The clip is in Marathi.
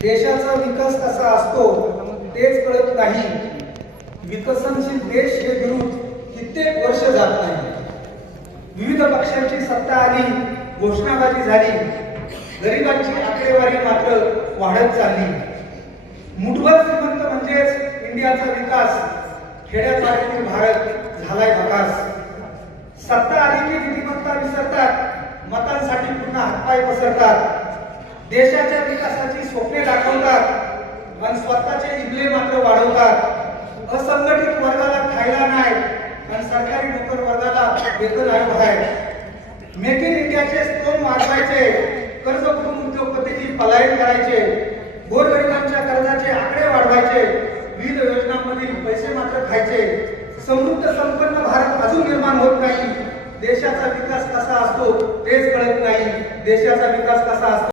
देशाचा विकास कसा असतो तेच कळत नाही. विकसनशील देश हे विरुद्ध कित्येक वर्ष जात नाही. विविध पक्षांची सत्ता आली घोषणाबाजी झाली. गरिबांची आकडेवारी मात्र वाढत चालली. मुठभर श्रीमंत म्हणजेच इंडियाचा विकास खेड्यापाड्यातील भारत झालाय विकास सत्ता आली की नीतिमत्ता विसरतात मतांसाठी पुन्हा हातपाय पसरतात. देशाच्या विकासाची स्वप्ने दाखवतात आणि स्वतःचे इबले मात्र वाढवतात. असंघटित वर्गाला खायला नाही आणि सरकारी नोकर वर्गाला वेतन आयोग आहे. मेक इन इंडियाचे स्तोम वाढवायचे कर्ज करून उद्योगपतीची पलायन करायचे गोरगरिबांच्या कर्जाचे आकडे वाढवायचे विविध योजनांमधील पैसे मात्र खायचे. समृद्ध संपन्न भारत अजून निर्माण होत नाही. देशाचा विकास कसा असतो तेच कळत नाही. देशाचा विकास कसा असतो